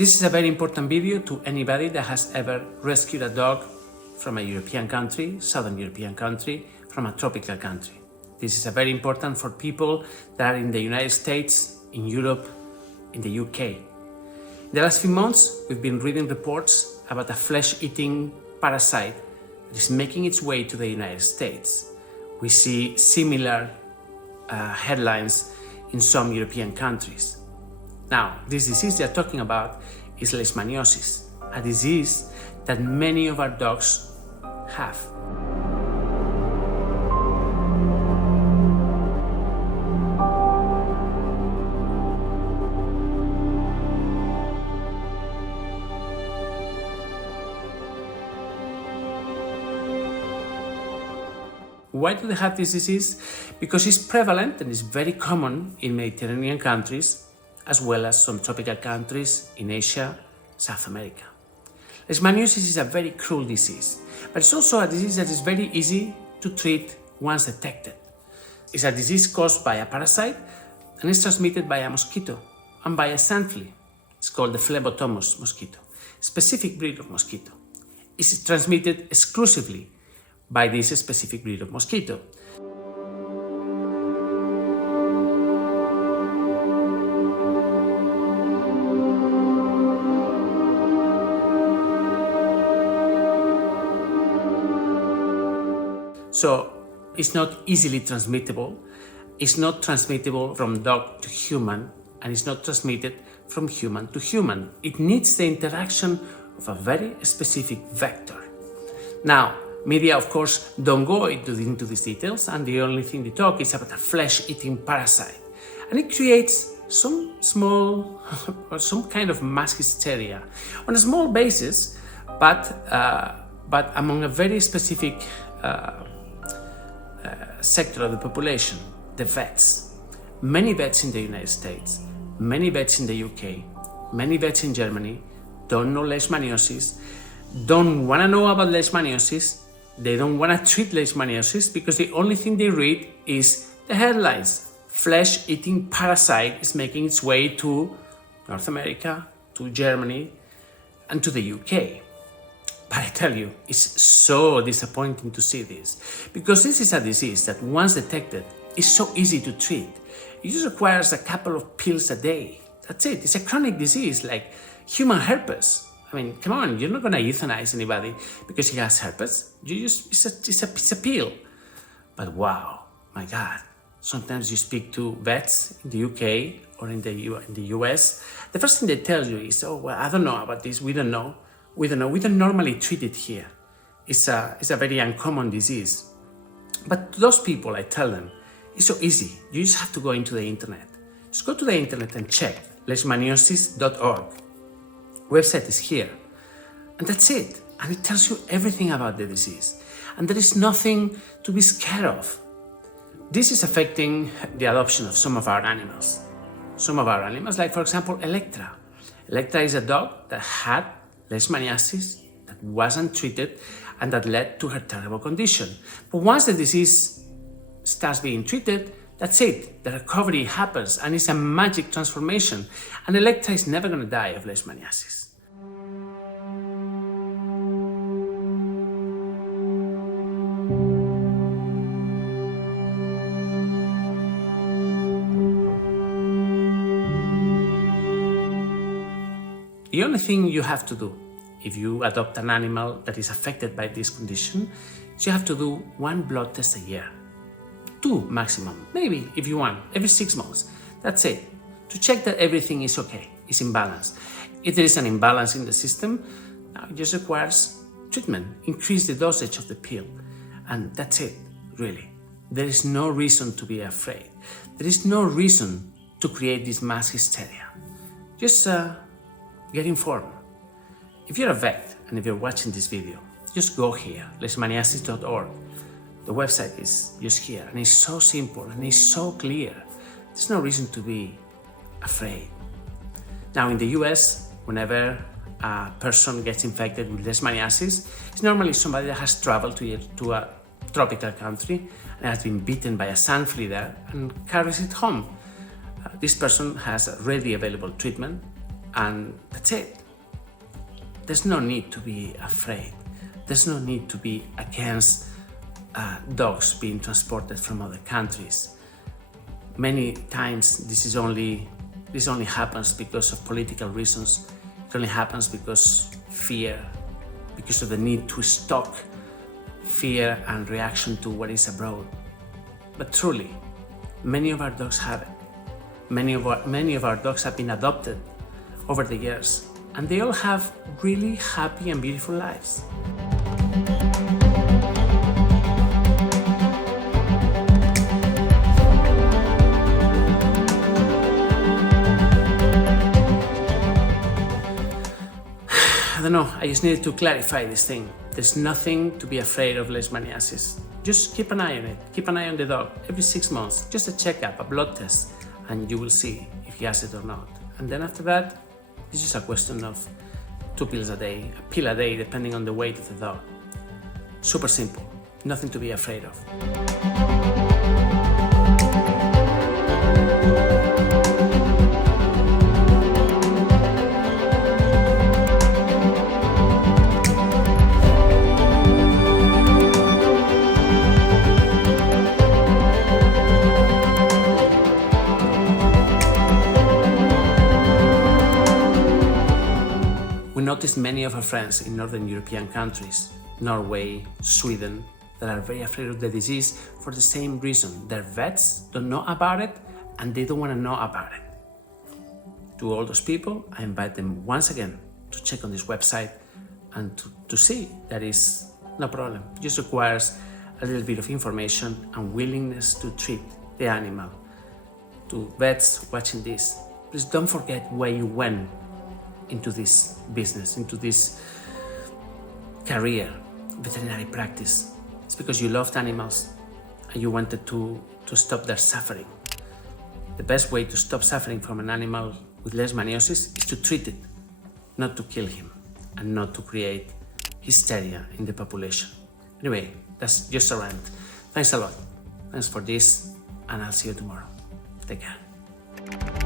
This is a very important video to anybody that has ever rescued a dog from a European country, Southern European country, from a tropical country. This is very important for people that are in the United States, in Europe, in the UK. In the last few months, we've been reading reports about a flesh-eating parasite that is making its way to the United States. We see similar headlines in some European countries. Now, this disease they're talking about is leishmaniosis, a disease that many of our dogs have. Why do they have this disease? Because it's prevalent and it's very common in Mediterranean countries, as well as some tropical countries in Asia, South America. Leishmaniosis is a very cruel disease, but it's also a disease that is very easy to treat once detected. It's a disease caused by a parasite and is transmitted by a mosquito and by a sand flea. It's called the Phlebotomos mosquito, a specific breed of mosquito. It's transmitted exclusively by this specific breed of mosquito. So it's not easily transmittable. It's not transmittable from dog to human, and it's not transmitted from human to human. It needs the interaction of a very specific vector. Now, media, of course, don't go into these details, and the only thing they talk is about a flesh-eating parasite. And it creates some small, or some kind of mass hysteria on a small basis, but among a very specific sector of the population, the vets. Many vets in the United States, many vets in the UK, many vets in Germany don't know leishmaniosis, don't want to know about leishmaniosis. They don't want to treat leishmaniosis because the only thing they read is the headlines. Flesh-eating parasite is making its way to North America, to Germany, and to the UK. But I tell you, it's so disappointing to see this, because this is a disease that once detected is so easy to treat. It just requires a couple of pills a day. That's it. It's a chronic disease like human herpes. I mean, come on, you're not going to euthanize anybody because he has herpes. It's a pill. But wow, my God. Sometimes you speak to vets in the UK or in the US. The first thing they tell you is, oh, well, I don't know about this. We don't know. We don't normally treat it here. It's a very uncommon disease. But to those people, I tell them, it's so easy. You just have to go into the internet. Just go to the internet and check leishmaniosis.org. Website is here. And that's it. And it tells you everything about the disease. And there is nothing to be scared of. This is affecting the adoption of some of our animals. Some of our animals, like for example, Electra. Electra is a dog that had leishmaniasis, that wasn't treated, and that led to her terrible condition. But once the disease starts being treated, that's it. The recovery happens, and it's a magic transformation. And Electra is never going to die of leishmaniasis. The only thing you have to do if you adopt an animal that is affected by this condition is you have to do 1 blood test a year. 2 maximum, maybe if you want, every 6 months. That's it. To check that everything is okay, is in balance. If there is an imbalance in the system, it just requires treatment. Increase the dosage of the pill. And that's it, really. There is no reason to be afraid. There is no reason to create this mass hysteria. Just get informed. If you're a vet and if you're watching this video, just go here, leishmaniasis.org. The website is just here, and it's so simple and it's so clear. There's no reason to be afraid. Now in the US, whenever a person gets infected with leishmaniasis, it's normally somebody that has traveled to a tropical country and has been bitten by a sand flea there and carries it home. This person has a readily available treatment And that's it. There's no need to be afraid. There's no need to be against dogs being transported from other countries. Many times this only happens because of political reasons. It only happens because fear, because of the need to stock fear and reaction to what is abroad. But truly, many of our dogs have it. Many of our dogs have been adopted over the years, and they all have really happy and beautiful lives. I don't know, I just needed to clarify this thing. There's nothing to be afraid of leishmaniasis. Just keep an eye on it. Keep an eye on the dog every 6 months. Just a checkup, a blood test, and you will see if he has it or not. And then after that, it's just a question of 2 pills a day, a pill a day, depending on the weight of the dog. Super simple, nothing to be afraid of. We noticed many of our friends in Northern European countries, Norway, Sweden, that are very afraid of the disease for the same reason. Their vets don't know about it and they don't want to know about it. To all those people, I invite them once again to check on this website and to see that is no problem. It just requires a little bit of information and willingness to treat the animal. To vets watching this, please don't forget where you went into this business, into this career, veterinary practice. It's because you loved animals and you wanted to stop their suffering. The best way to stop suffering from an animal with leishmaniasis is to treat it, not to kill him, and not to create hysteria in the population. Anyway, that's just a rant. Thanks a lot. Thanks for this, and I'll see you tomorrow. Take care.